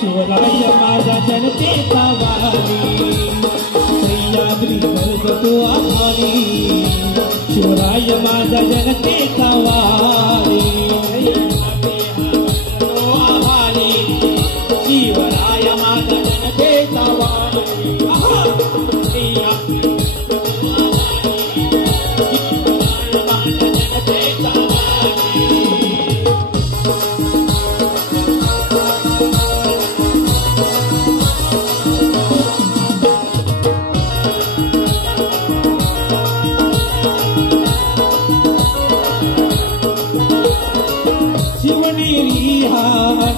शिवराय माझा जनतेचा वारी सह्याद्री गरजतो आभारी शिवराय माझा जनतेचा वारी आभारी शिवराय माझा जनतेचा वारी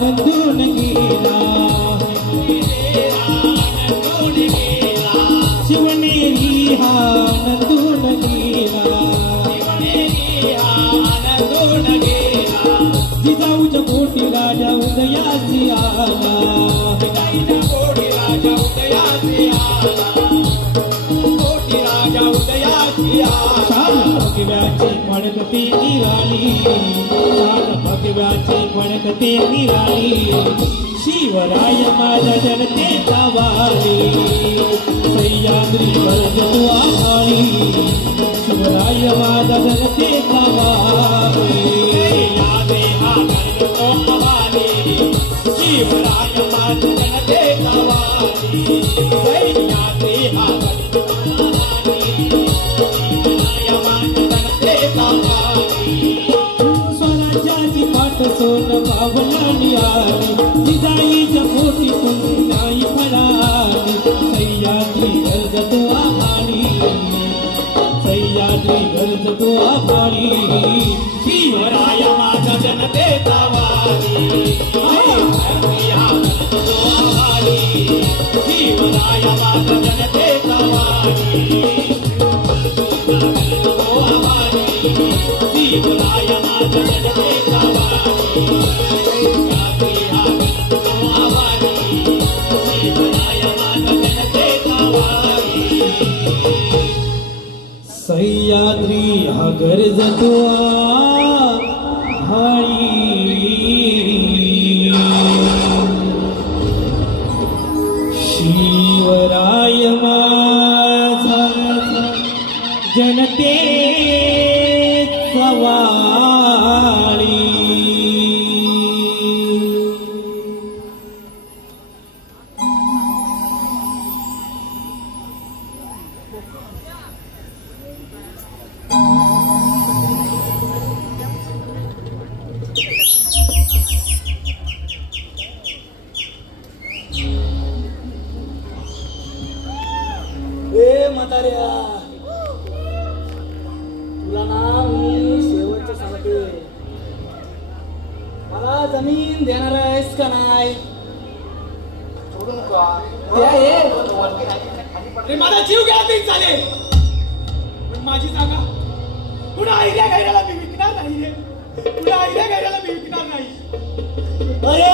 आनंदून गेला शिवनेरी हा आनंदून गेला जिजाऊच्या पोटी राजा उदयासी आला पोटी राजा उदयासी आला पोटी राजा उदयासी आला भगव्याची पडकती निराली भगव्याची पडकते निराली शिवराय माझा जनतेचा वारी सह्याद्री गरजतो आभारी शिवराय माझा जनतेचा वारी यादे हा गरजतो आभारी शिवराय माझा जनतेचा वारी यादे हा गरजतो आभारी शिवराय माझा जनतेचा वारी स्वराज्याची पाठ सोन पावलानी आली जिजाईच्या पोटी पुण्याई फळाली सह्याद्री गरजतो आभारी सह्याद्री गरजतो आभारी शिवराय माझा जनतेचा वारी गरजतो आभारी शिवराय माझा जनतेचा वारी गरजतो आभारी शिवराय माझा जनतेचा वारी सह्याद्री हा गरजतो आभारी शिवराय माझा जनतेचा वारी म्हाताऱ्या तुला ना मी शेवटचं सांगते मला जमीन देणार आहेस का नाही सोडू नका माझा जीव घ्या तरी चालेल पण माझी जागा पुन्हा आईल्या गैराला मी विकणार नाही रे पुन्हा आईल्या गैराला मी विकणार नाही अरे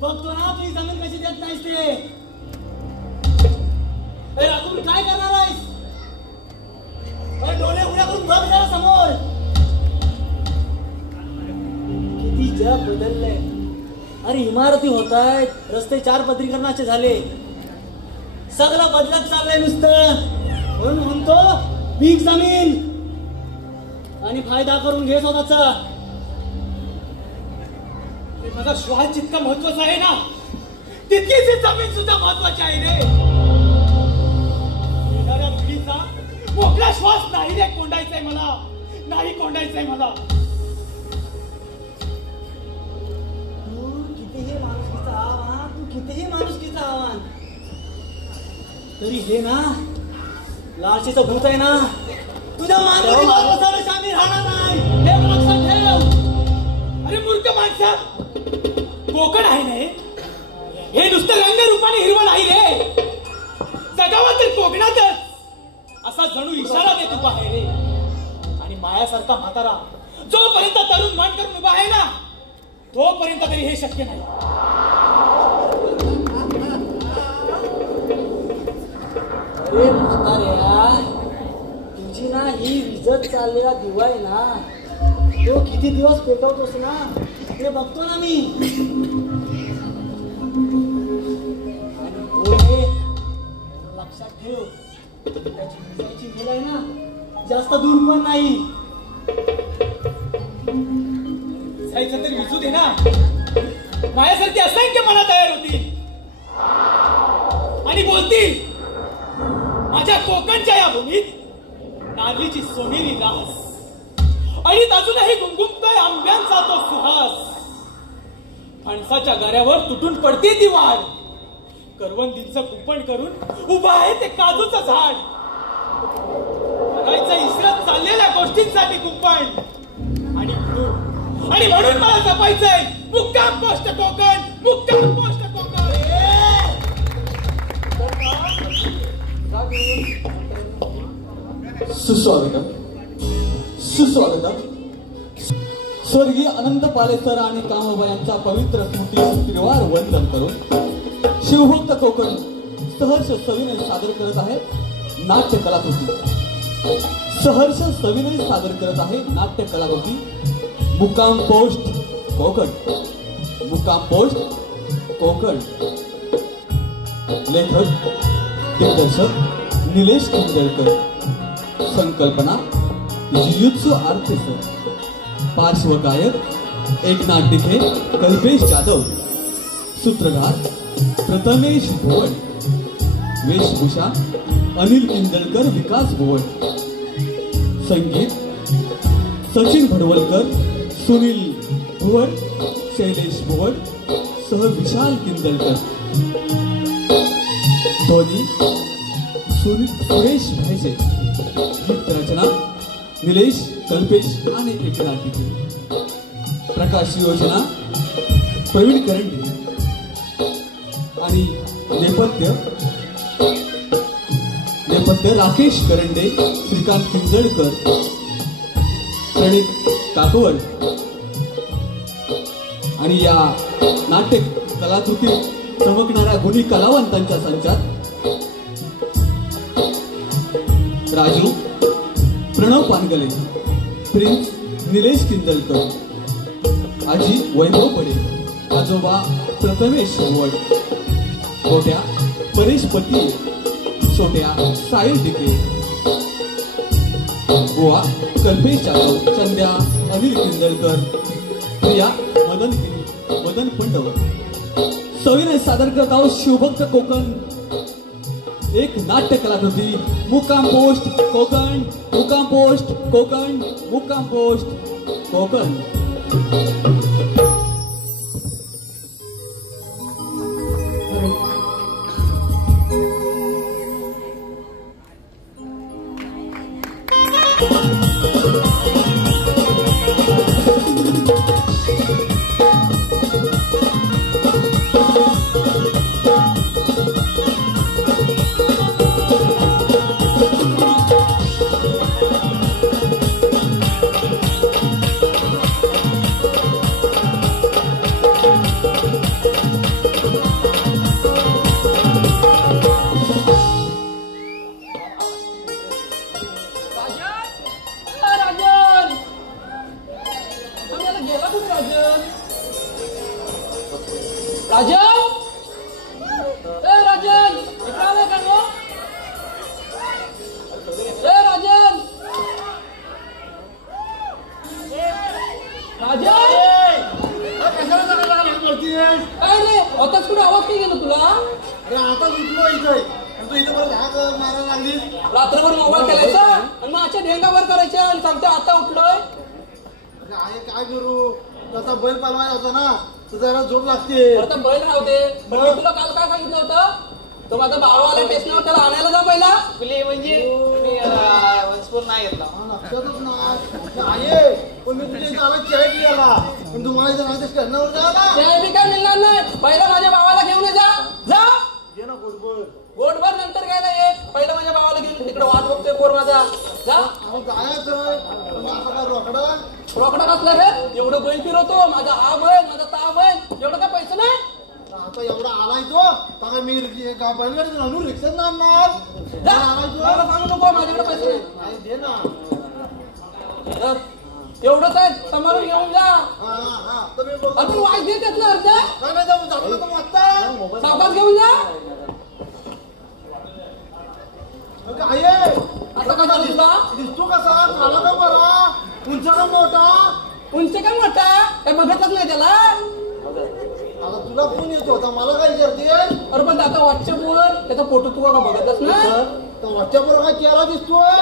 बघतो ना तुझी जमीन कशी देत नाहीस ते तू काय करणार आहेस डोळे उड्या करून बघ जरा समोर किती जग बदललंय अरे इमारती होत आहेत रस्ते 4 पदरीकरणाचे झाले सगळं बदलत चाललंय नुसतं म्हणून म्हणतो विक जमीन आणि फायदा करून घे स्वतःचा माझा श्वास जितका महत्वाचा आहे ना तितकीच जमीन सुद्धा महत्वाची आहे रे मोकळा श्वास नाही रे कोंडायचंय मला नाही कोंडायचंय मला तू कितीही माणुसकीचं आव्हान तरी हे ना लालचीचं भूत आहे ना तुझ्या मानवाला शामिल राहणार नाही हे लक्षात ठेव अरे मूर्ख माणसा कोकण आहे ना हे नुसतं रंगरूपाने हिरवळ आहे रे जगावा तर कोकणातच असा जणू इशारा देत उभा आहे रे आणि मायासारखा म्हातारा जोपर्यंत तरुण मान करून उभा आहे ना तोपर्यंत तरी हे शक्य नाही अरे म्हाताऱ्या तुझी ना ही विजत चाललेला दिवा आहे ना तो किती दिवस पेटवतोस ना ते बघतो ना मी जास्त दूर पण नाही. जायचं तरी विचू दे ना. माझ्यासारखी असंख्य मना तयार होतील आणि बोलतील, माझ्या कोकणच्या या भूमीत नारळीची सोनेरी रास आणि अजूनही गुंगुमतोय आंब्यांचा तो सुहास. फणसाच्या गऱ्यावर तुटून पडते ती वाढ. करवंदींचं कुंपण करून उभं आहे ते काजूचं झाड. करायचं इसरत चाललेल्या गोष्टींसाठी कुंपण आणि म्हणून मला जपायचंय मुक्काम पोस्ट कोकण, मुक्काम पोस्ट कोकण. सुस्वागतम सुस्वागतम. स्वर्गीय अनंत पालेसर आणि कामोबा यांच्या पवित्र स्मृती तिरवार वंदन करून शिवभक्त कोकण सहर्ष सविनय सादर करत आहे नाट्य कलाकृती. सहर्ष सविनय सादर करत आहे नाट्य कलाकृती मुक्काम पोस्ट कोकण. मुक्काम पोस्ट कोकण. लेखक दिग्दर्शक निलेश किंजळकर. संकल्पना युयुत्सु आर्टिस्ट. पार्श्वगायक एकनाथ डिखे, कल्पेश जाधव. सूत्रधार प्रथमेश भुवन. वेशभूषा अनिल किंजळकर, विकास भुवन. संगीत सचिन भडवलकर, सुनील भुवन, शैलेश भुवन सह विशाल किंजळकर. ध्वनी सुरेश भाईसे. गीत रचना निलेश, कल्पेश आणि एकनाथ डिखे. प्रकाश योजना प्रवीण करंडे आणि नेपथ्य राकेश करंडे, श्रीकांत किंजळकर, प्रणित काकवड. आणि या नाट्य कलाकृतीत चमकणाऱ्या गुणी कलावंतांच्या संचात राजू प्रणव पानगले, प्रिन्स निलेश किंजळकर, आजी वैभव पडे, आजोबा प्रथमेश वड, मोठ्या परेश पती, छोट्या साहिल डिके, बुवा कल्पेश जाधव, चंद्या अनिल किंजळकर, प्रिया मदन पंडव. सविनय सादर करत आहोत शिवभक्त कोकण एक नाट्य कलाकृती मुक्काम पोस्ट कोकण. मुक्काम पोस्ट कोकण. मुक्काम पोस्ट कोकण. रात्रभर मोबाईल खेळायचा आणि मग अशा ढेंगावर करायच्या आणि सांगते आता उठलोय. काय करू तसा बैल पालवायला होता ना तुझा जरा झोप लागते. आता बैल राहते. तुला काल काय सांगितलं होतं? तो माझा भावाला टेशनावर त्याला आणायला जा पहिला. म्हणजे वंशपूर नाही घेतला. लक्षातच नाही आहे पण मी तुझ्या गावात चाय पियाला पण तुम्हाला इथं नाही स्टँडवर जायला चाय बी काय मिळणार नाही. पहिला माझ्या भावाला घेऊन ये जा. ये ना गोडगोड गोटभर नंतर घ्यायला ये. पहिला माझ्या भावाला घेऊन तिकडे वाट बघतोय पोर माझा. जा. रोकडा कसला रे? एवढं बैल फिरवतो. माझा हा बैल, माझा ता बैल, एवढं काय पैसे नाही. आता एवढा आलाय तो बघा मी बैलगाडी आणून रिक्षात ना आणणार. सांगू नको माझ्याकडे पैसे नाही दे ना. एवढंच आहे समारोह घेऊन जा. आपण वाईट देत त्यातलं अर्ध्या सावकाश घेऊन जा. आता काय झालं तुला? दिसतो कसा काला का बरा उंच का मोठा उंच का मोठा काय बघतच नाही त्याला. आता तुला फोन येतो आता मला काय विचारते अरे पण आता व्हॉट्सअपवर त्याचा फोटो तू का बघतच ना. व्हॉट्सअपवर काय चेहरा दिसतोय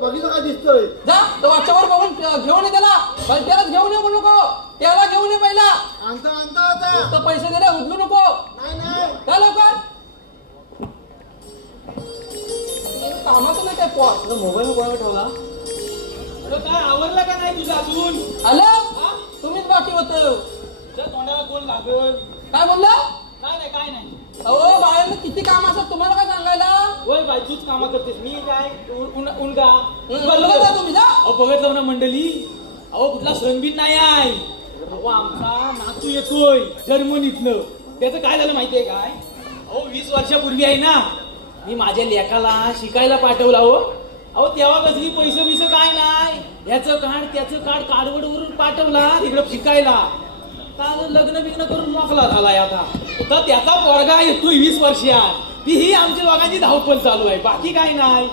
बघितलं काय दिसतोय जा तो व्हॉट्सअपवर बघून घेऊन ये त्याला. त्यालाच घेऊन ये म्हणू नको त्याला घेऊन ये पहिला. आणता आणता आता तर पैसे दे रे उचलू नको. नाही नाही काय लवकर कामाचं नाही काय मोबाईल कोणाला ठेवला. काय आवडलं का नाही तुझं अजून आलं तुम्हीच बाकी होत. तोंडाला कोण लागल काय बोलला. नाही काय नाही. अहो बाळांना किती काम असतात तुम्हाला काय सांगायला. होय बाई तूच कामं करतेस मी काय उनगा बघलं का तुम्ही जा. अहो बघितलं ना मंडळी. अहो कुठला सण बिन नाही आहे. अहो आमचा नातू येतोय जर्मनीतनं. त्याचं काय झालं माहितीये काय. अहो 20 वर्षापूर्वी आहे ना मी माझ्या लेखाला शिकायला पाठवला. अहो तेव्हा कसली पैसे बिस काय नाही. ह्याचं काढ त्याचं काढ कार्डवरून पाठवला तिकडं शिकायला. लग्न बिग्न करून मोकला झालाय आता. तर त्याचा पोरगा येतोय 20 वर्षात. ही आमच्या दोघांची धावपळ चालू आहे बाकी काय नाही.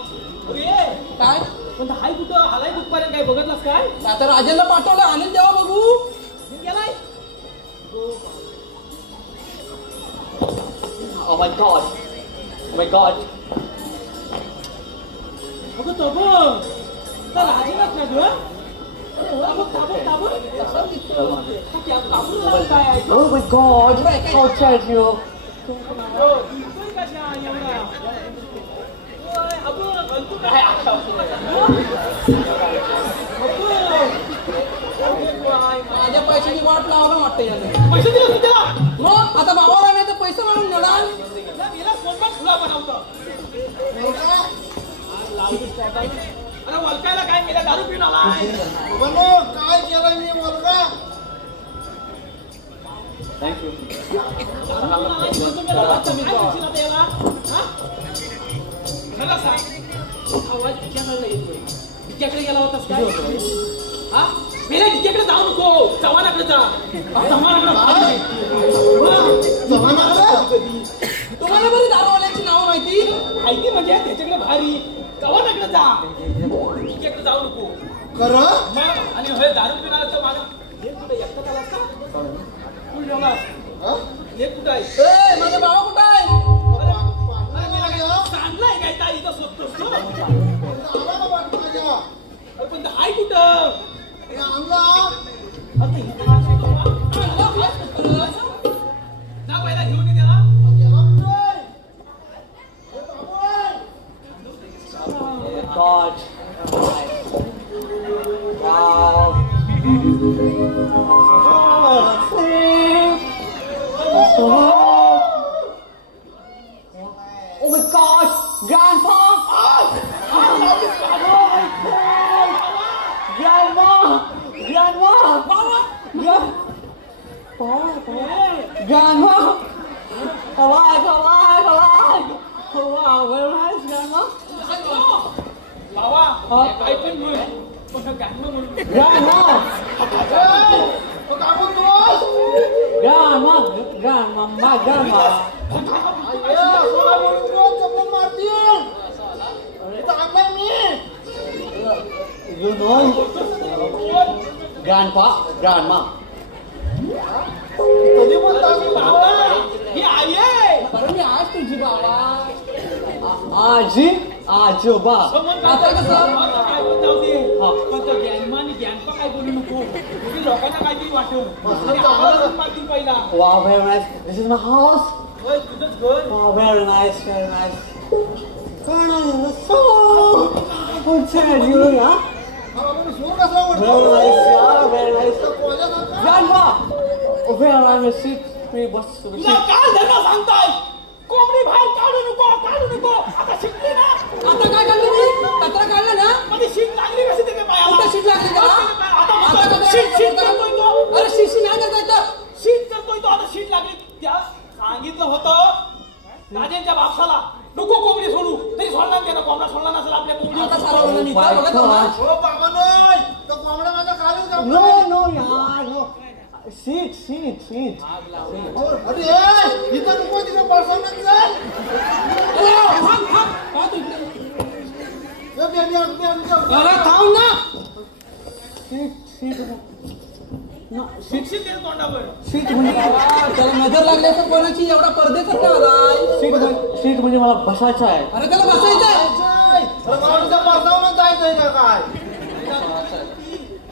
काय पण हाय कुठं आलाय कुठपर्यंत काय बघतलास काय. आता राजांना पाठवलं आणेल तेव्हा बघू. गेलाय Oh my god. Oh my god. अगं तो बघ तर राजेलाच ना ग. Oh my god. How dare you. माझ्या पैशाची वाट लावलं वाटतं याने. पैसे दिले होते त्याला. मग आता बाबा राहण्याचा पैसा म्हणून नेणार. फुला बनवतो. अरे वलकायला काय मेला दारू पिऊन आलाय. बनो काय केलं मी मुलगा थँक्यू. आवाज टिक्याकडे गेला होतास काय. हा मेला टिक्याकडे जाऊ नको चव्हाणाकडे जा. तुम्हाला बरी दारूवाल्याची नावं माहिती. माहिती म्हणजे त्याच्याकडे भारी चव्हाणाकडे जा. टिक्याकडे जाऊ नको खरं मग. आणि हे दारू पिऊन आला तर माझा हे कुठे एकटाच आलास का कुठे ठेवलास. हे कुठं आहे. माझा भावा कुठं आहे. चांगलाय काय ताई इथं स्वतःच पण हाय कुठं. ना पहिला घेऊन ये त्याला. God. Wow. Oh my God, Grandpa! Grandma! Wow, very nice, Grandma. बाबा काय पण म्हण पण गाणं म्हणून. Grandma! You know, Grandpa, Grandma. बाबा ही आई आहे. अरे मी आज तुझी बाबा आजी आजोबा आता कसं काय पण जाऊ दे. पण तो ज्ञानमान ज्ञानपा काय बोलू नको. तुम्ही लोकांना काहीतरी वाटून पहिला. Wow, very nice. This is my house. होय तुझंच घर. Wow, very nice, very nice. So, how dare you, yeah? Very nice, yeah, very nice. Grandma, oh, very nice. Sit, bus. तुला काय धर्म सांगताय. कोंबडी बाहेर काढू नको आता शिकली ना. आता काय काढलं मी कचरा काढला ना. मध्ये शीट लागली कशी त्याच्या पायाला. कुठे शीट लागली त्याला. आता शीट करतोय तो. अरे शिशी नाही करता शीट करतोय तो आता शीट लागली. त्या सांगितलं होतं राजेंच्या बापसाला नको कोंबडी सोडू तरी सोडला त्यानं. कोंबडा सोडला नसेल आपल्या कोंबडी. आता सारवलं मी बघत ना. No, यार, no. Sit. अरे इथं नको तिकडे बसवण्यात चल. अरे थांब ना. शिक्षित आहे तोंडावर. सीट म्हणजे त्याला नजर लागली असं कोणाची एवढा परदेशात नाही आलाय. सीट म्हणजे मला बसायचं आहे. अरे त्याला बसायचं आहे. जायचंय का काय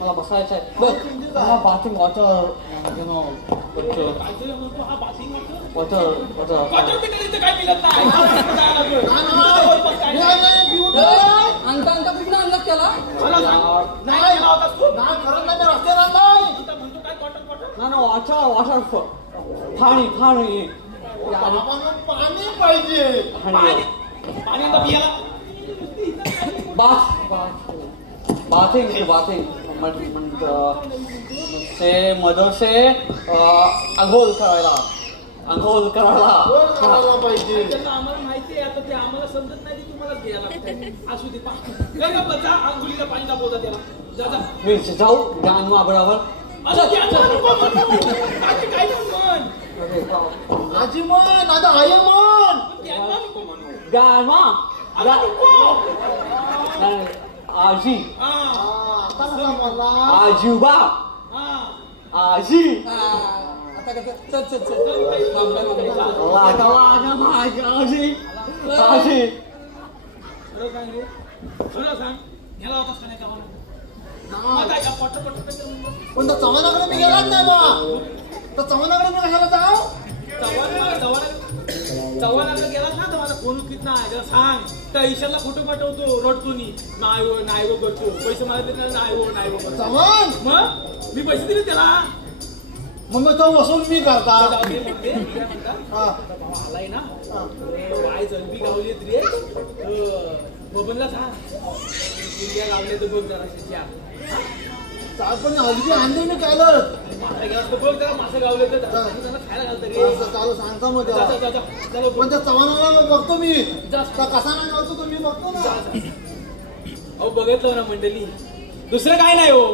मला बसायचं आहे. बघ मला बाथिंग वॉटर यु नो हा बासिंग वॉटर वॉटर पिकल इथे काय मिळत नाही. अंका अंका कुठं आणलं त्याला. नाही गेला होतास तू. खरंच नाही रस्त्यावर आणलाय. इथं म्हणतो काय वॉटर वॉटर. ना वॉटर पाणी पाणी पाहिजे. पाणी तर पियाला. बाथिंग से मदर से आंघोळ करायला करायला पाहिजे. त्याला आम्हाला माहिती आहे. आता ते आम्हाला समजत नाही की तुम्हाला घ्यायला लागतंय. असू दे काय का बचा आंघोळीला पाणी दाबवता त्याला. जा जा मी जाऊ गाणवा बरोबर. असं ज्ञानवा नको म्हणू. बाकी काय नको म्हण. आजी म्हण आता आई म्हण. ज्ञानवा नको म्हणू. गाणवा आता नको. आजी हा आता कसा बोलला. आजोबा हा आजी चल आजी आजी खरं सांग गेला होतास का नाही का म्हणून. काय पट पण त्या चव्हाणाकडे मी गेलाच नाही बा. तर चव्हाणाकडे मी कशाला जाऊ. चव्हाणाकडे गेलास ना तर मला फोन उचलीत नाही. जरा सांग त्या ईशाला फोटो पाठवतो रडतोनी. नाही हो करतो. पैसे मला देत नाही हो करतो. चव्हाण मग मी पैसे दिले त्याला. मग तो वसूल मी करता. हा आलाय ना वाय जलबी गावली रे. बबनला सांग गावले तर बघ जरा. पण हलकी आणली मी कालच. मासा गेला तर बघ जरा. मासा गावले तर खायला घालतं रे. चालू सांगता मग त्याला. पण त्या चव्हाणाला बघतो मी. कसा नाही गावतो तो मी बघतो ना. अहो बघितलं ना मंडळी. दुसरं काय नाही हो.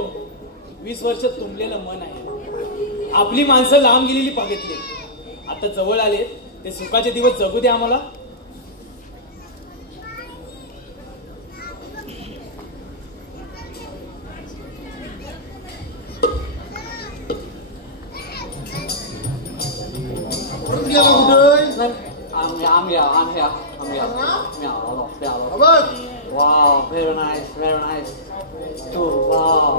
20 वर्ष तुंबलेलं मन आहे. आपली माणसं लांब गेलेली बघितली. आता जवळ आले. ते सुखाचे दिवस जगू दे आम्हाला. गेला कुठे. I'm here. Wow, very nice. Too, wow.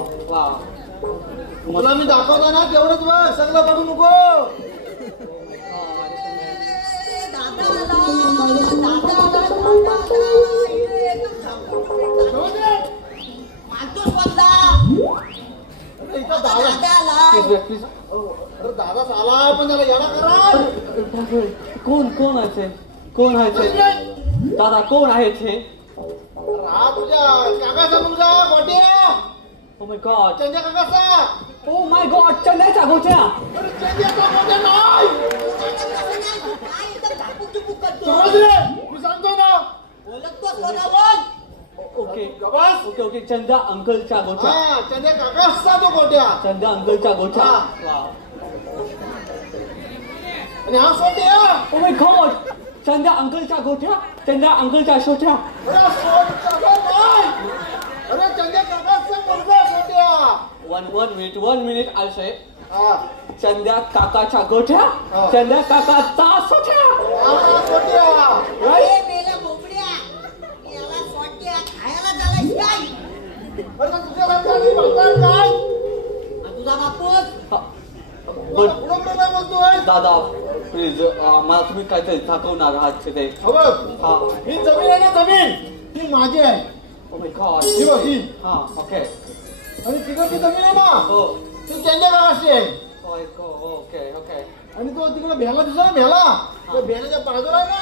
मला मी दाखवता ना तेवढंच बघ. सगळं बघू नको. Please. अरे दादा आला पण त्याला येणा करा. कोण आहे ते. दादा कोण आहे ते. हा तुझ्या काकाचा मुलगा गोट्या. Oh my God. त्यांच्या काकाचा. Oh my God. चंद्याच्या गोट्या. अरे त्यांच्या गोट्या नाही. समज रे मी सांगतो ना. ओके चंदा अंकलच्या गोट्या. हा त्यांच्या काकाचा तो गोट्या. चंदा अंकलच्या गोट्या. आणि हा सोट्या. Oh my God. चंदा अंकलच्या गोट्या. चंदा अंकलच्या छोट्या. अरे चंद्या काकाचा मुलगा सोट्या. One minute I'll say. हा चंद्या काकाच्या गोठ्या. चंद्या काकाचा सोट्या. सोट्या. अरे तुझ्या लग्नाची म्हणतात काय. तुझा बापूस पुढं काय बोलतोय. दादा प्लीज मला तुम्ही काहीतरी दाखवणार आहात ते. हा ही जमीन आहे ना जमीन ही माझी आहे. Oh my God. ही बघ ही. हा ओके. आणि तिकडची जमीन आहे ना हो ती त्यांच्या काकाची आहे. ओके. आणि तो तिकडे भेला दिसला ना भेला. तो भेलाच्या बाजूला आहे ना.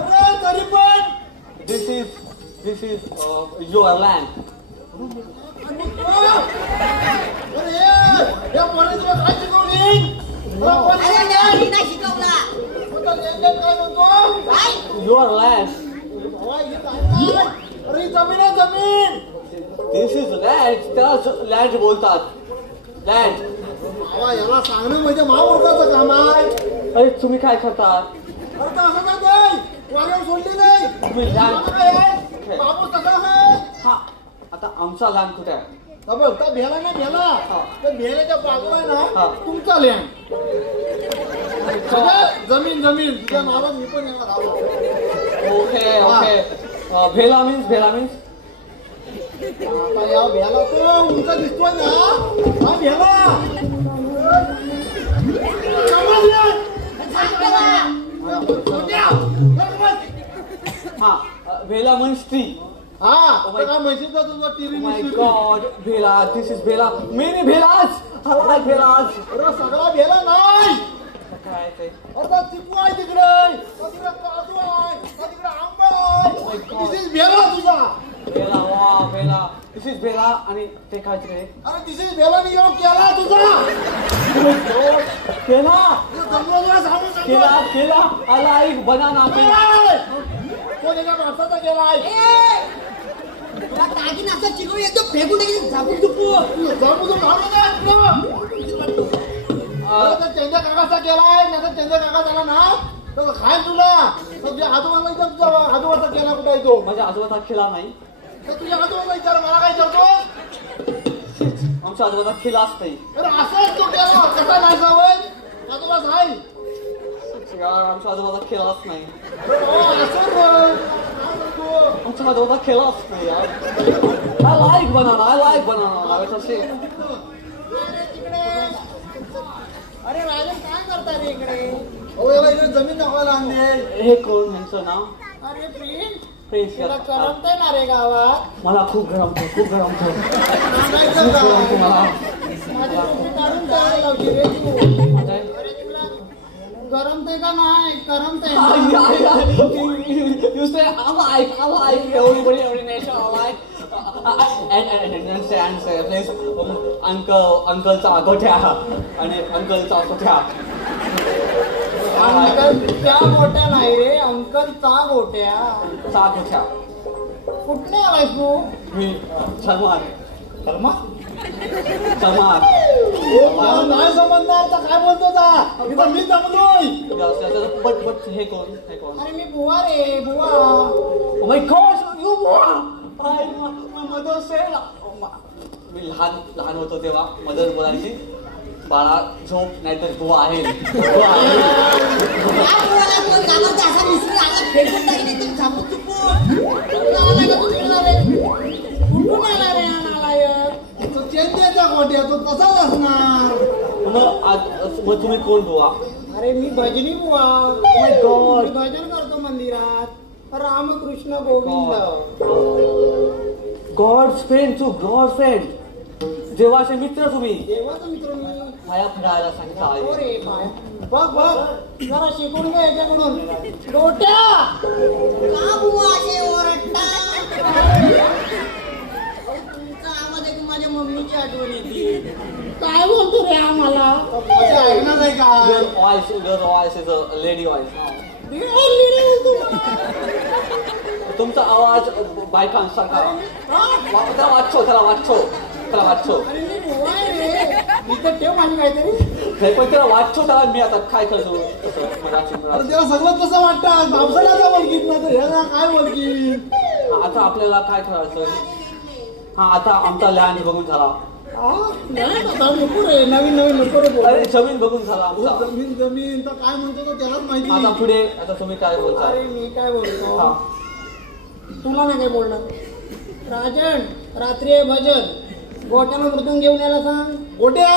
अरे तरी पण This is your land. अरे या पोराने तुला काय शिकवली. काय म्हणतो. Your land. अरे ही जमीन आहे जमीन. This is land. त्याला लँड बोलतात. लँड. याला सांगणं म्हणजे महामूर्खाचं काम आहे. अरे तुम्ही काय करता. अरे तर असं काय वाऱ्यावर सोडली नाही. तुम्ही कुठे आहे? बाबू तसा आहे हा आता आमचा लहान कुठे आहे? बघ त्या भेला ना भेला हा. त्या भेल्याच्या बाजूला आहे हा. ना तुमचा लँड सगळं जमीन जमीन तुझ्या नावात मी पण येणार आलो. ओके ओके भेला मीन्स आता या भेला तो उंच दिसतोय ना हा भेला हा भेला मीन्स ट्री. हा आता काय म्हणशील तर तुझा टिरी माय गॉड भेला दिस इज भेला मेनी भेलाज आय लाईक भेलाज. अरे सगळा भेला नाही काय ते आता चिकू आहे तिकडे तिकडे काजू आहे तिकडे आंबा आहे दिस इज भेला तुझा. भेला वा भेला दिस इज भेला आणि ते काय तिकडे अरे दिस इज भेला मी योग केला तुझा केला जमलं सांगून केला केला आय लाईक बनाना कोण एका माणसाचा गेलाय तुला टाकीन असं चिकून एकदम फेकून टाकीन झाकून तुपू जाऊ चंद्या काकाचा केलाय नाही तर चंद्या काका झाला ना तर खाय तुला तुझ्या आजोबाला विचार तुझा आजोबाचा केला कुठे आहे तो माझ्या आजोबाचा खेळा नाही तर तुझ्या आजोबाला विचार मला काय विचारतो आमच्या आजोबाचा खेळा असतंय. अरे असाच तो केला कसा नाही जावं आजोबा आहे आमच्या आजोबाचा खेळाच नाही. असं आमच्या आजोबाचा खेळाच नाही यार. आय लाईक बनाना अरे राजन काय करताय रे इकडे हो याला इकडे जमीन दाखवायला आणली हे कोण यांचं नाव अरे प्रिन्स प्रिन्स. तुला करमतंय ना रे गावात मला खूप गरम होतं सांगायचं का? मला माझी टोपी काढून काय लावली रे तू अरे तुला गरमतंय का नाही करमतंय You say I like everybody, every nation I like. And say please अंकलचा गोठ्या आणि अंकलचा गोठ्या. अंकल त्या गोट्या नाही रे अंकल चा गोट्या चा गोठ्या. कुठने आलायस तू मी चमार कर्मा नाही समजणार तर काय बोलतो ता इथं मी जमलोय but हे कोण अरे मी बुवा रे बुवा Oh my gosh, you my mother said मी लहान होतो तेव्हा मदर बोलायची बाळा झोप नाहीतर बुवा आहे. तो चेन्नईचा गोट्या तो तसाच असणार. मग तुम्ही कोण बुवा? अरे मी भजनी बुवा मी भजन करतो मंदिरात Ramkrishna Govind God's friend to God friend. देवाचे मित्र तुम्ही. देवाचा मित्र मी पाया फिरायला सांगता हो रे पाय बघ बघ जरा शिकून घे याच्याकडून गोट्या का बुवा असे ओरडता तुमचा आवाज ऐकून माझ्या मम्मीची आठवण येते. काय बोलतो रे आम्हाला माझ्या ऐकणार आहे का Your voice is a lady voice. तुमचा आवाज बायकांसारखा. त्याला वाचो. अरे मी बुवा आहे रे इथं ठेव माझी काहीतरी नाही पण त्याला वाचो त्याला मी आता काय करतो अरे त्याला सगळं कसं वाटतं बापसाला बोलकीत ना तर ह्याला काय बोलकीत. आता आपल्याला काय करायचं. हा आता आमचा लँड बघून झाला. नाही आता नको रे नवीन नको रे अरे जमीन बघून झाला आमचा. जमीन तर काय म्हणतो तो त्यालाच आता माहिती. पुढे आता तुम्ही काय बोलता. अरे मी काय बोलतो हा. तुला नाही काय बोलणार राजन रात्री आहे भजन गोट्यानं मृदून घेऊन यायला सांग. गोट्या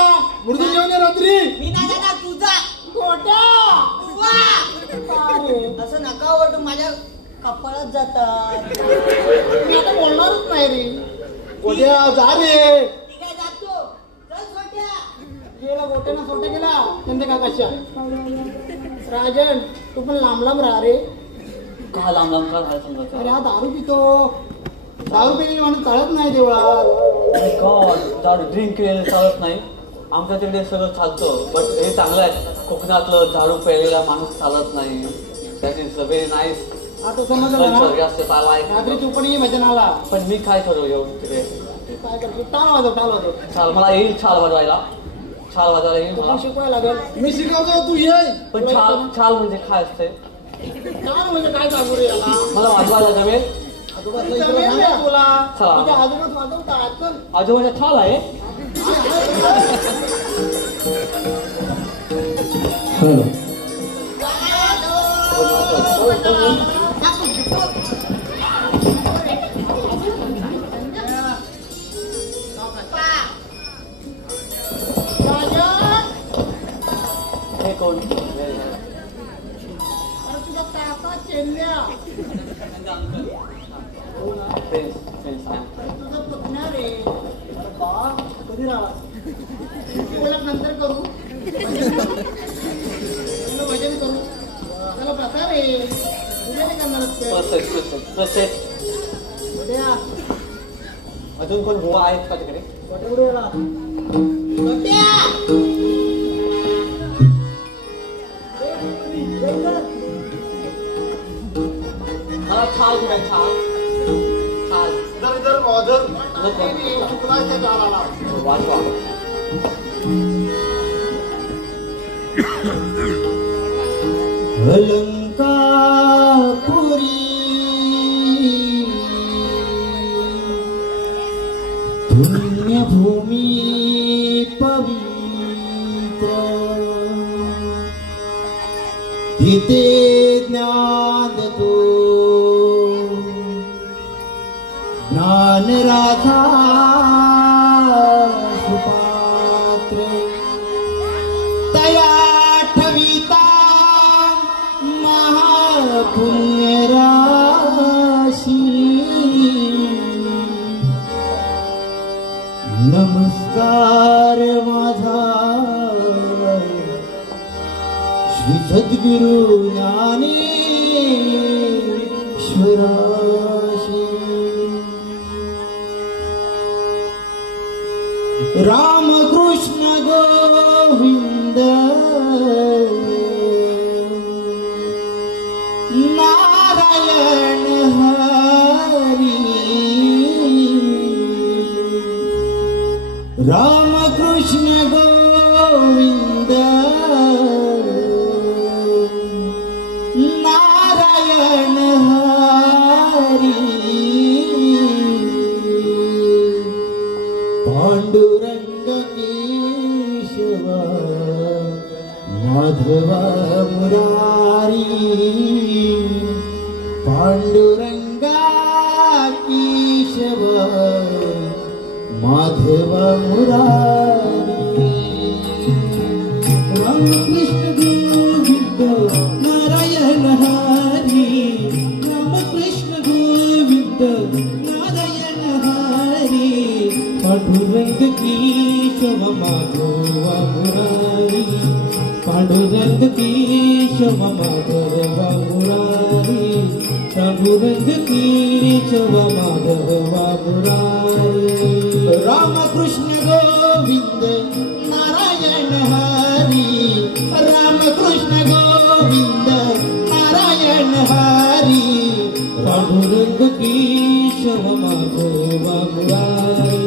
मृदू जेवणे रात्री मी नाही जाणार तुझा गोट्या असं नका ओरडू माझ्या कपाळात जातात. मी आता बोलणारच नाही रे. गोट्या जा रे. काय जातो चल सोट्या गेला गोट्यानं सोट्या गेला चंदे काकाच्या. राजन तू पण लांब लांब राहा रे. का लांब लांब काय समजायचं. अरे हा दारू पितो दारू पिलेली माणूस चालत नाही देवळात. गॉड ड्रिंक केलेलं चालत नाही. आमच्या तिकडे सगळं चालतं बट हे चांगलं आहे. कोकणातलं दारू प्यायलेला माणूस चालत नाही. That is very nice. आता समजलं ना चालाय रात्री तू पण ये भजनाला. पण मी काय करू येऊन तिकडे. काय करतो टाळ वाजव छाल मला येईल छाल वाजवायला येईल तू पण मला. शिकवायला लागेल. मी शिकवतो तू ये. पण छाल म्हणजे काय असते. टाळ म्हणजे काय सांगू रे याला. मला वाजवायला जमेल आजोबाचं इकडं सांगा तुला. चला. तुझ्या आजोबाच वाजवतात. चल. आजोबाचा ठाल आहे. हॅलो हे कोण? अरे तुझा काका चेन्या. फ्रेंड्स फ्रेंड्स तुझा पुतण्या रे. अरे बा, कधी राहिला? ओळख नंतर करू. तुला भजन करू. त्याला बसा रे. तुझ्या नाही करणार ते. प्रोसेस. उद्या. अजून कोण बुवा आहेत का तिकडे? कुठे गेला? उद्या. मला छाल कुठे आहे? छाल नको. वाचवा. अलंकापुरी पुण्यभूमी पवित्र तिथे ज्ञान तो ज्ञानराधा सुपात्र तया ठविता महापुण्यराशी नमस्कार माझा श्री सद्गुरु ज्ञानेश्वराशी. रामकृष्ण गोविंद नारायण हरी. रामकृष्ण गोविंद नारायण हरी. पांडुरंग केशव माधव मुरारी. पांडुरंगा केशव माधव मुरारी. रामकृष्ण गोविंद नारायण हरी. रामकृष्ण गोविंद नारायण हरी. पांडुरंग केशव माधव मुरारी. पांडुरंग केशव माधव मुरारी. पांडुरंग केशव माधव मुरारी. रामकृष्ण गोविंद नारायण हरी. रामकृष्ण गोविंद नारायण हरी. पांडुरंग केशव माधव मुरारी.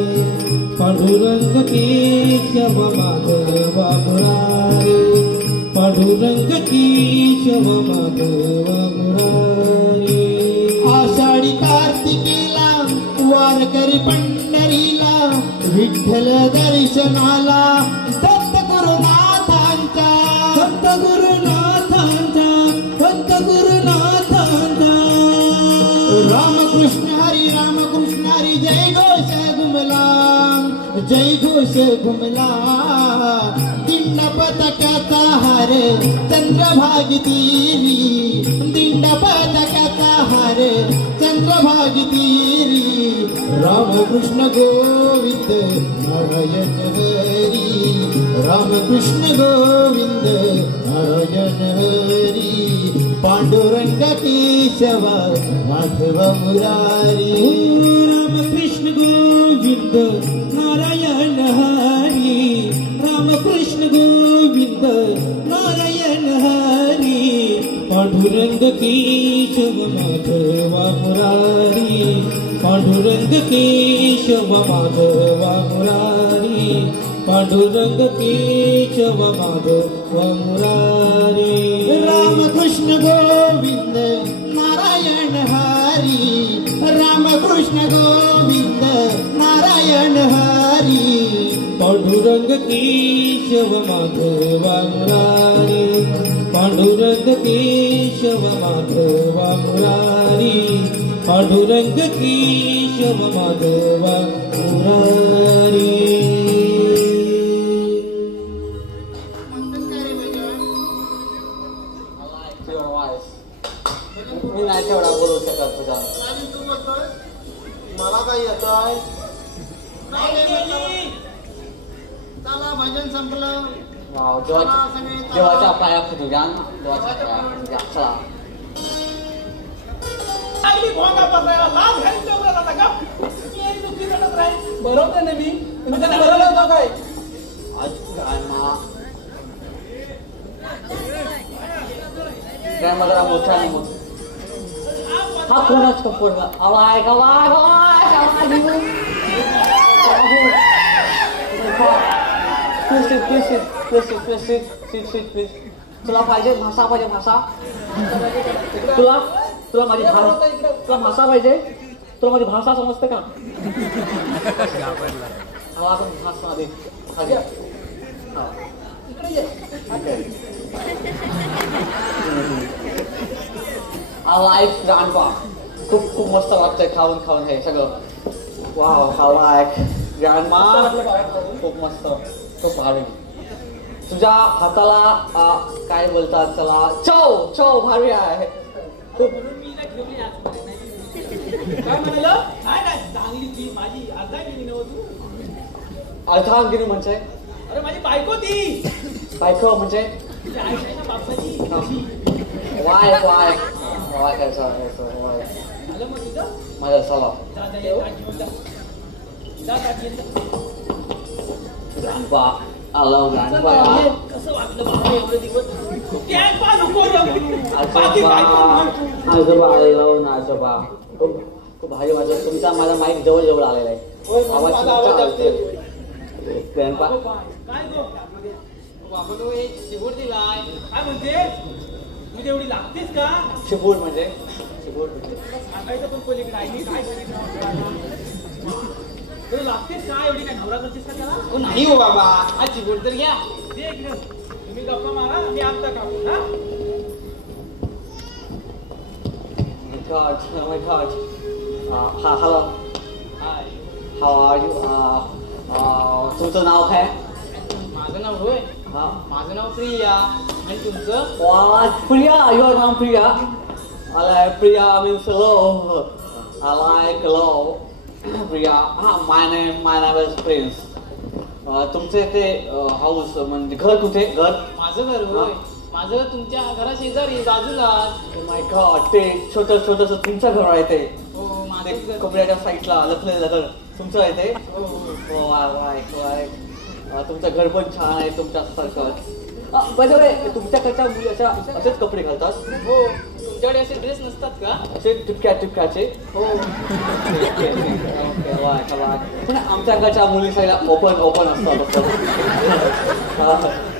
पांडुरंग केशव माधव मुरारी. पांडुरंग केशव माधव मुरारी. आषाढी कार्तिकीला वारकरी पंढरीला विठ्ठल दर्शनाला दत्त गुरुनाथांचा. दत्त गुरुनाथांचा. दत्त गुरुनाथांचा. रामकृष्ण हरी रामकृष्ण हरी. जय घोष घुमला जय घोष घुमला. दिंड पताकाचा हार चंद्रभागी तीरी. दिंड पताकाचा हार चंद्रभागी तीरी. रामकृष्ण गोविंद नारायण हरी. रामकृष्ण गोविंद नारायण हरी. पांडुरंग केशव माधव मुरारी. रामकृष्ण गोविंद नारायण हरी. रामकृष्ण गोविंद नारायण हरी. पांडुरंग केशव माधव मुरारी. पांडुरंग केशव माधव मुरारी. पांडुरंग केशव माधव मुरारी. रामकृष्ण गोविंद नारायण हरी. रामकृष्ण गोविंद नारायण हरी पांडुरंग केशव माधवा मुरारी पांडुरंग केशव माधवा मुरारी पांडुरंग केशव माधवा मुरारी मी नाही तेवढा बोलू शकत तुझ्या मला काय येतंय चला भजन संपलं देवाच्या पाया फुटू घ्या ना देवाच्या पाया फुटू घ्या चला बरोबर ना मी बरोबर होता काय ग्रँडमदर मोठा नाही हा कोणाच कपोड हवाय हवाय हवाय प्लीज तुला पाहिजे भाषा पाहिजे भाषा तुला माझी तुला भाषा पाहिजे तुला माझी भाषा समजते का हवा भाषा दे I like grandpa. खूप मस्त वाटतंय खाऊन खाऊन हे सगळं वाव I like grandma. खूप मस्त खूप भारी तुझ्या हाताला काय बोलतात चला चव चव भारी आहे खूप काय म्हणालं काय नाही चांगली ती माझी अर्धांगिनी नव्हती अर्धांगिनी म्हणजे अरे माझी बायको ती बायको म्हणजे बापसाची वाय काय आलं मग तुझं माझ्या चला ग्रँडपा I love grandpa. कसं वाटलं बाबा एवढे दिवस grandpa नको रे म्हणून. आजोबा I love ना आजोबा खूप भारी वाटलं तुमचा माझा माईक जवळ जवळ आलेला आहे आवाज ग्रँडपा काय गो बाबा तो एक शिवूर दिलाय काय म्हणते तू तेवढी लागतेस का शिपूर म्हणजे सांगायचं पण पलीकडे आहे काय लागतेस का एवढी काय नवरा करतेस का त्याला नाही हो बाबा आज चिबोड तर घ्या तुम्ही गप्पा मारा मी आमचा कापू ना Oh my God. Hello. High How are you? तुमचं नाव काय? माझं नाव होय हा. माझं नाव प्रिया आणि तुमचं Priya, your name Priya. I like Priya means hello. I like hello. Priya. My name is Prince. तुमचे ते हाऊस म्हणजे घर कुठे घर? माझं घर होय माझं तुमच्या घरा शेजारी बाजूला माय गॉड ते छोटस तुमचं घर आहे ते हो ते माझं घर कपड्याच्या साईडला लपलेलं घर तुमचं आहे ते हो हो हो वाय तुमचं घर पण छान आहे तुमच्यासारखं बरोबर तुमच्याकडच्या मुली असेच कपडे घालतात हो तुमच्याकडे असे ड्रेस नसतात का असे टिपक्याचे हो पण आमच्याकडच्या मुली साईडला ओपन असतात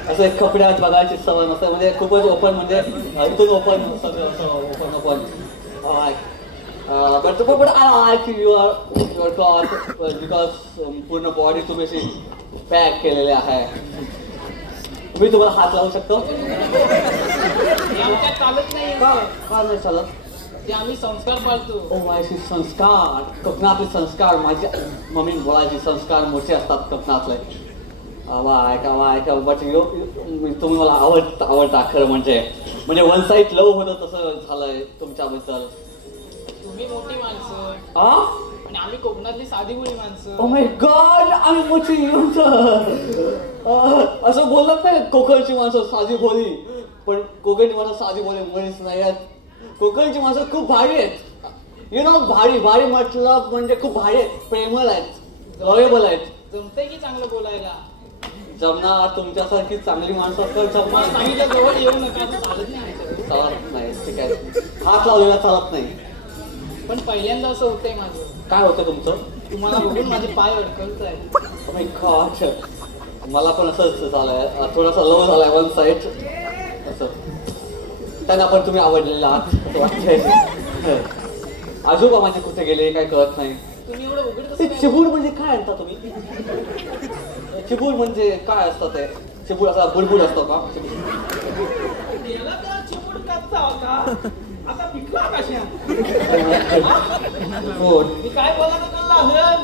असं कपड्यात बघायची सवय नसतं म्हणजे खूपच ओपन म्हणजे इथून ओपन सगळं असं open but I like your cloth because पूर्ण बॉडी तुम्ही अशी पॅक केलेली आहे मी तुम्हाला हात लावू शकतो हे आमच्यात चालत नाही का नाही चालत ते आम्ही संस्कार पाळतो ओ माझे संस्कार कोकणातले संस्कार माझी मम्मी बोलायची संस्कार मोठे असतात कोकणातले ऐका बट तुम्ही मला आवडता खरं म्हणजे वन साईड लव होतं तसं झालंय तुमच्याबद्दल तुम्ही मोठी माणसं आणि आम्ही कोकणातली साधी मुली माणसं ओ माय गॉड आम्ही मोठी असं बोलत नाही कोकणची माणसं साधी बोली पण कोकणची माणसं साधी बोली मुळीच नाही आहेत कोकणची माणसं खूप भारी आहेत यु नो भारी म्हटलं म्हणजे खूप भारी आहेत प्रेमळ आहेत लॉयबल आहेत जमतंय की चांगलं बोलायला जमणार तुमच्यासारखी चांगली माणसं असतात जमणार सांगितलं जवळ येऊ नका असं चालत नाही चालत नाही ठीक आहे हात लावलेला चालत नाही पण पहिल्यांदा असं होतंय माझं काय होतं तुमचं तुम्हाला बघून माझे पाय अडकळत आहे मला पण असंच झालंय थोडासा लव झालाय वन साईड असं त्यांना पण तुम्ही आवडलेला आहात असं वाटतंय आजोबा माझे कुठे गेले काय कळत नाही. तुम्ही एवढं उघड ते चिबूड म्हणजे काय आणता तुम्ही? चिबूड म्हणजे काय असतं ते? चिबूड असा बुडबुड असतो का? याला तर चिमूट कापता होता आता पिकला कशा कोण? मी काय बोला तर कळला असेल.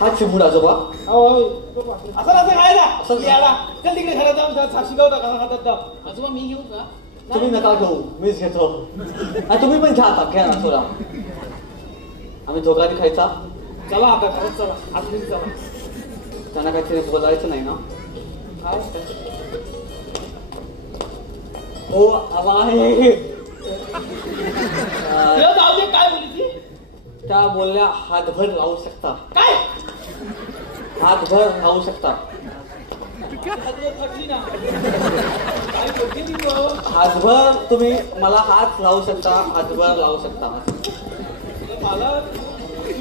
हा चिबूड आजोबा? असं असं खायला असं याला चल तिकडे घरात जाऊन शिकवता कसा खातात तर. आजोबा मी घेऊ का? तुम्ही नका घेऊ, मीच घेतो. आणि तुम्ही पण घ्या आता, घ्या ना थोडा. आम्ही दोघांनी खायचा. चला आता घरात चला आतमध्ये चला. त्यांना काहीतरी बोलायचं नाही ना? काय हो आवा आहे. जाऊ दे काय बोलली ती? त्या बोलल्या हातभर लावू शकता. काय हातभर लावू शकता. थकली ना काय बोलते ती तो? हातभर तुम्ही मला हात लावू शकता, हातभर लावू शकता. मला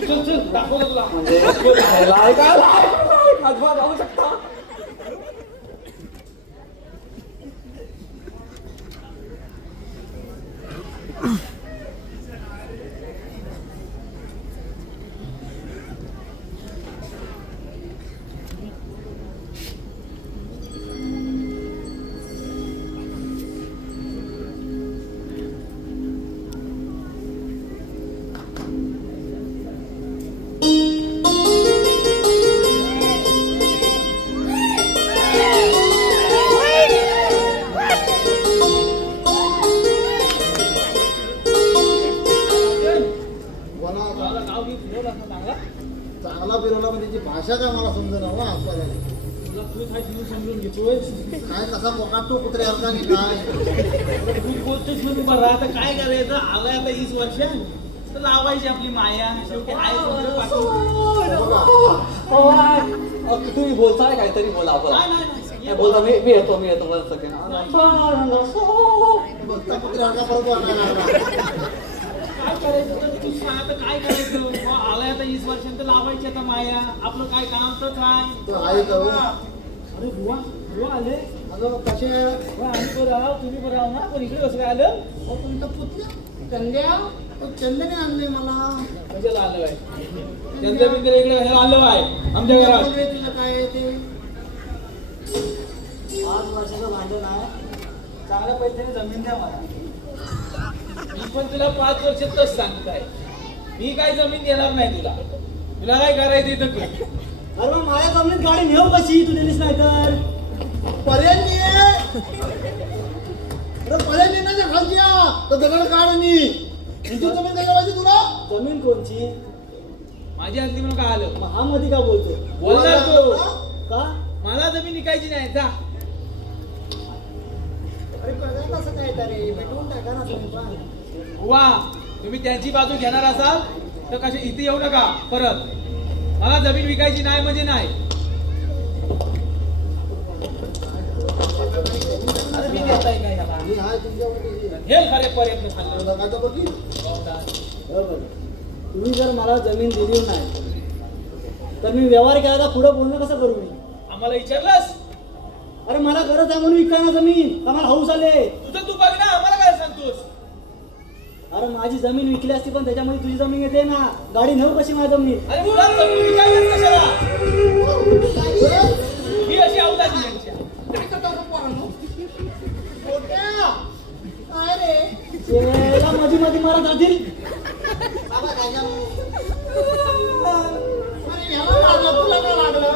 चल चल दाखवतो तुला. म्हणजे हातभर लावू शकता. चांगला फिरवला पण त्याची भाषा काय मला समजेना हो आपल्याला. तुला तू काय जीव समजून घेतोय काय कसा मोकाटतो कुत्र्यासारखा आणि काय तू बोलतोच म्हणून बरं आता काय करायचं आलाय आता 20 वर्ष तर लावायची आपली माया शेवटी आहे तुम्ही बोलताय काहीतरी बोला आपण. नाही बोलता मी येतो बोलत सगळे. बघता कुत्र्यासारखा परत वाटायला लागला. काय करायचं तर तू सांग आता काय करायचं आलाय आता 20 वर्षांत लावायची आता माया आपलं काय काम तर काय. तो आहे का हो? अरे बुवा बुवा आले. अगं कसे आम्ही बरं आहो तुम्ही बरं आहो ना पण इकडे कसं काय आलं. तुमचा पुतण्या चंद्या तो चंद्याने आणले मला. कशाला आलं आहे चंद्र बिंद्र इकडे कशाला आलं आहे आमच्या घरात. तुझं काय आहे ते 5 वर्षाचं भांडण आहे. चांगल्या पैशाने जमीन द्या मला. मी पण तुला 5 वर्षातच सांगताय मी काय जमीन देणार नाही तुला. तुला काय करायचं तर कर. अरे मग माझ्या जमिनीत गाडी नेऊ कशी तू दिलीस नाही तर. पर्याय नाही. अरे पर्याय नाही ना खालची तर दगड काढ मी तुझी जमीन काय करायची तुला. जमीन कोणची माझी अंतिम म्हणून काय आलं मग हा मध्ये का बोलतो. बोलणार तू का मला जमीन विकायची नाही जा. अरे बघा कसं काय तरी भेटवून टाका ना तुम्ही पण. वा तुम्ही त्यांची बाजू घेणार असाल तर कसे इथे येऊ नका परत. मला जमीन विकायची नाही म्हणजे नाही. अरे मी देताय काय याला? मी हाय तुमच्यावरती हे खरे प्रयत्न चालले. बघायचं बघी बरोबर. तुम्ही जर मला जमीन दिली नाही तर मी व्यवहार केला पुढे बोलणं कसं करू मी. आम्हाला विचारलंस अरे मला गरज आहे म्हणून विकाय ना जमीन. आम्हाला हाऊस आले. तुझं तू बघ ना आम्हाला काय सांगतोस. अरे माझी जमीन विकली असती पण त्याच्यामध्ये तुझी जमीन येते ना. गाडी नेऊ कशी माझी जमीन. अरे मुळात जमीन विकायलाच कशाला. ही अशी अवताची यांच्या काय करता पोरांनो. काय रे त्याला मध्ये मध्ये मारा जातील. बाबा काय अरे याला लागलं तुला काय लागलं.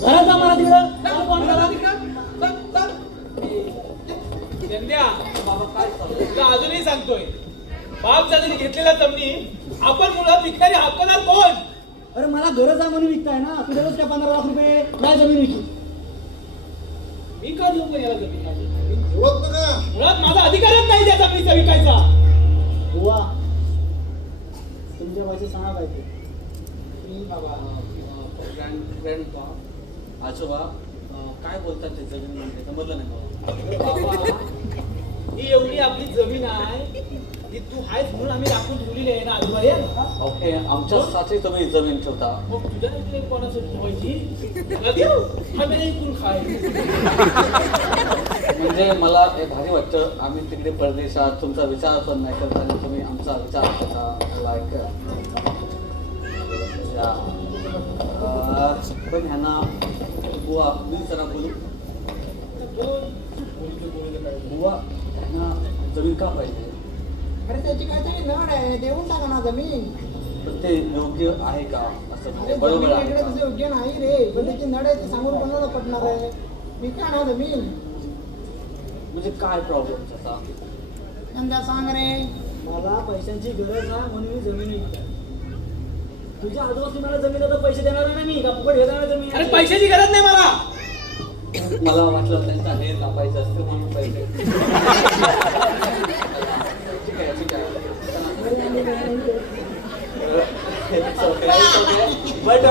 घरात जा मारा तिकडं. मला कोण करा चंद्या तुला अजूनही सांगतोय बाप जातीने घेतलेल्या जमिनी आपण मुळात विकणारी हक्कदार कोण. अरे मला गरज आहे म्हणून विकताय ना. तुझ्या रोज त्या 15 लाख रुपये काय जमीन विकली. मी का देऊ पण याला जमीन माझी. होत ना मुळात माझा अधिकारच नाही त्या जमिनीचा विकायचा. बुवा तुमच्या भाषेत सांगा काय ते. आजोबा काय बोलतात ते जमीन म्हणजे समजलं नाही मला. बाबा ही एवढी आपली जमीन आहे की तू आहेस म्हणून आम्ही राखून ठेवलेली आहे ना आजोबा. ओके आमच्यासाठी तुम्ही जमीन ठेवता. मग तुझ्या नंतर कोणासाठी ठेवायची. तुला देऊ आम्ही नाही करून खाय. म्हणजे मला हे भारी वाटतं आम्ही तिकडे परदेशात तुमचा विचार पण नाही करता आणि तुम्ही आमचा विचार करता लाईक पण ह्यांना बुवा मी जरा बोलू बुवा ह्यांना जमीन का पाहिजे अरे त्याची काहीतरी नड आहे देऊन टाका ना जमीन पण ते योग्य आहे का असं म्हणजे बरोबर आहे का? तसं योग्य नाही रे पण त्याची नड आहे ते सांगून कोणाला पटणार आहे मी का ना जमीन म्हणजे काय प्रॉब्लेम त्याचा नंदा सांग रे मला पैशांची गरज आहे म्हणून मी जमीन विकतो तुझ्या आजूबाजू मला जमीन आता पैसे देणार नाही मी का फुकट घेणार जमीन अरे पैशाची गरज नाही मला मला वाटलं त्यांचा हे कापायचं असतं म्हणून पैसे ठीक आहे ठीक आहे बट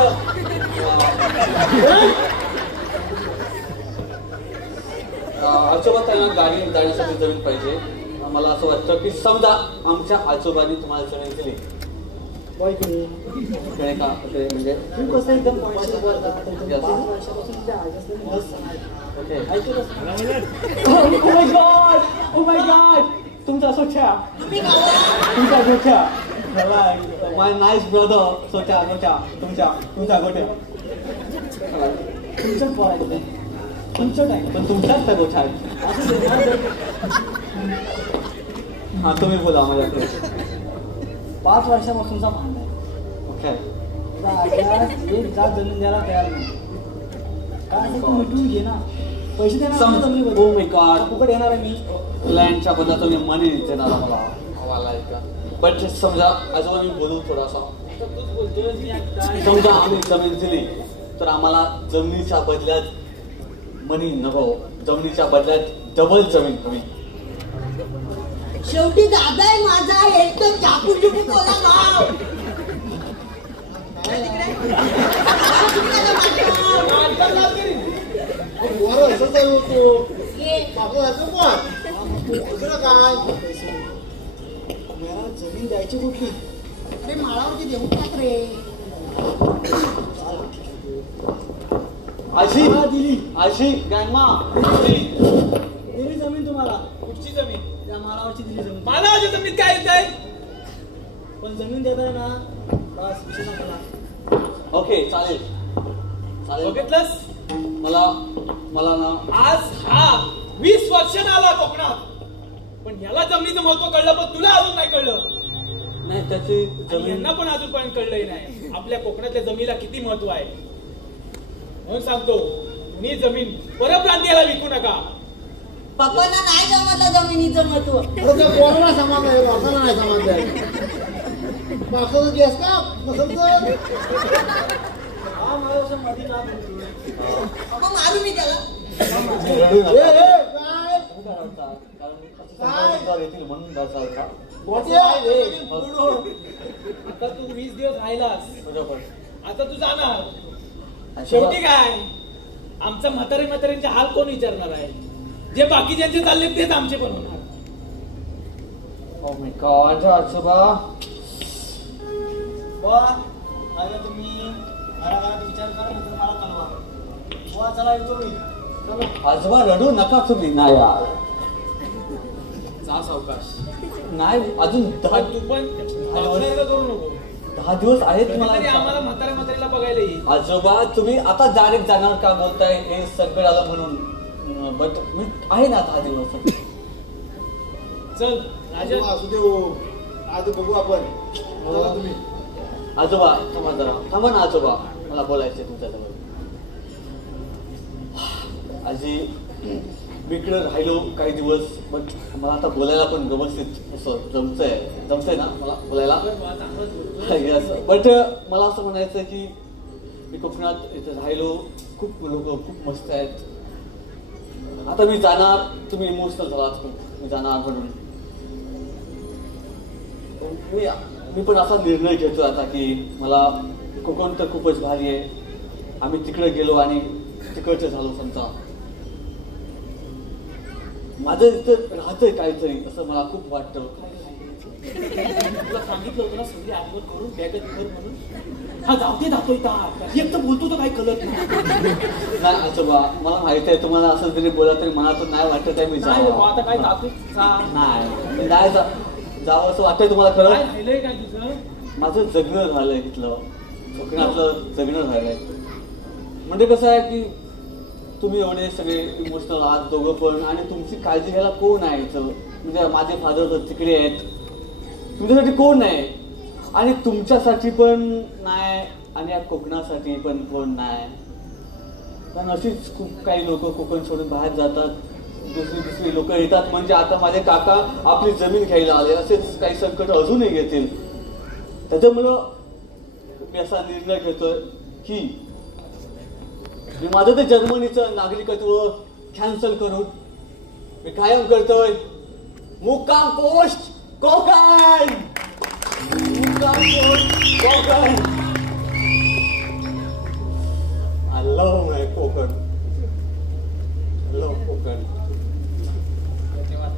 आजोबा त्यांना गाडी जाण्यासाठी जमीन पाहिजे मला असं वाटतं की समजा आमच्या आजोबांनी तुम्हाला जमीन दिली इकडे का इकडे म्हणजे तू कसं एकदम पॉईंटशी बोलता Yes. 5 वर्षापासून तुझ्या आईचं ओके ओ माय गॉड तुमचा सोच्या तुमचा सोच्या माय नाईस ब्रदर सोच्या गोट्या तुमच्या गोट्या तुमचं पॉईंट तुमचं टाईम पण तुमच्याच त्या गोठ्या आहेत असं देणार हा तुम्ही बोला माझ्याकडे 5 वर्षापासूनचा भांडण आहे ओके तुझा आज्ञा एक जात जमीन द्यायला तयार नाही काय असं तू मिटवून घे ना पैसे देणार ना ओ जमिनीबद्दल माय गॉड फुकट येणार आहे मी लँडच्या बदला तुम्ही मनी देणार आम्हाला बट समजा आजोबा मी बोलू थोडासा समजा आम्ही जमीन दिली तर आम्हाला जमिनीच्या बदल्यात मनी नको जमिनीच्या बदल्यात डबल जमीन हवी शेवटी दादा आहे माझा एकदम चाकू चुकू बोला गाव असं चालू होतो बापू असं कोण दुसरं काय मला जमीन द्यायची कुठली अरे माळावरती देऊन टाक रे आशी हा, दिली आशी ग्रँडमा दिली जमीन तुम्हाला कुठची जमीन त्या माळावरची दिली जमीन मानवाची जमीन काय येत आहे पण जमीन देताय ना बस विषय संपला ओके चालेल चालेल बघितलंस मला ना आज हा 20 वर्षानं आला कोकणात पण ह्याला जमिनीचं महत्व कळलं पण तुला अजून नाही कळलं नाही त्याची आणि जमीन यांना पण अजूनपर्यंत कळलंही नाही आपल्या कोकणातल्या जमिनीला किती महत्व आहे म्हणून सांगतो कुणी जमीन परप्रांतीयाला विकू नका पप्पांना नाही जमतलं जमिनीचं महत्व अरे त्या पोराला समजलंय बापाला नाही समजलंय बापाचं गॅस का नसेल हा माझ्या मध्ये का बोलतोय पप्पा मारू मी त्याला काय काय येतील म्हणून रडता का? आता तू 20 दिवस राहिलास बरोबर आता तू जाणार आणि शेवटी काय आमचा म्हाताऱ्यांचे हाल कोण विचारणार आहे जे बाकीच्यांचे चालले तेच आमचे पण होणार ओ माय गॉड आजोबा आता तुम्ही घराघरात विचार करा नंतर मला कळवा बुवा चला येतो मी चला आजोबा रडू नका तुम्ही नाही यार जा सावकाश नाही अजून पण तू पण भावनेला करू नको 10 दिवस आहेत तरी आम्हाला मला म्हाताऱ्याला बघायला येईल आजोबा तुम्ही आता डायरेक्ट जाणार का बोलताय हे संकट आलं म्हणून बट मी आहे ना 10 दिवस चल राजन असू दे हो. आज बघू आपण चला तुम्ही आजोबा थांबा जरा थांबा ना आजोबा मला बोलायचंय तुमच्याजवळ आजी मी इकडे राहिलो काही दिवस बट मला आता बोलायला पण व्यवस्थित असं जमतंय ना मला बोलायला यस बट मला असं म्हणायचं की मी कोकणात इथे राहिलो खूप लोक खूप मस्त आहेत आता मी जाणार तुम्ही इमोशनल झालात मी जाणार म्हणून मी पण असा निर्णय घेतो आता की मला कोकण तर खूपच भारी आहे आम्ही तिकडे गेलो आणि तिकडचे झालो समजा माझं इथं राहतंय काहीतरी असं मला खूप वाटतं तुला सांगितलं होतं ना सगळी आठवण करून बॅगेत भर म्हणून. हा जाऊदे जातोय एक तर बोलतो तर काही कळत नाही. नाही आजोबा मला माहिती आहे तुम्हाला असं जरी बोला तरी मनातून नाही वाटत आहे मी नाही बाबा, आता काय जातोय नाही जावं असं वाटतंय तुम्हाला खरं. काय राहिलंय काय तुझं? माझं जगणं झालंय इथलं कोकणातलं जगणं झालंय. म्हणजे कसं आहे की तुम्ही एवढे सगळे इमोशनल आहात दोघं पण आणि तुमची काळजी घ्यायला कोण आहे इथं. म्हणजे माझे फादर तिकडे आहेत तुमच्यासाठी कोण नाही आणि तुमच्यासाठी पण नाही आणि या कोकणासाठी पण कोण नाही. कारण अशीच खूप काही लोक कोकण सोडून बाहेर जातात. दुसरी लोक येतात. म्हणजे आता माझे काका आपली जमीन घ्यायला आले. असेच काही संकट अजूनही येतील. त्याच्यामुळं मी असा निर्णय घेतोय की मी माझं ते जर्मनीचं नागरिकत्व कॅन्सल करून मी कायम करतोय मुक्काम पोस्ट कोकण. मुक्काम post Konkan. I love my Konkan. I love Konkan. धन्यवाद.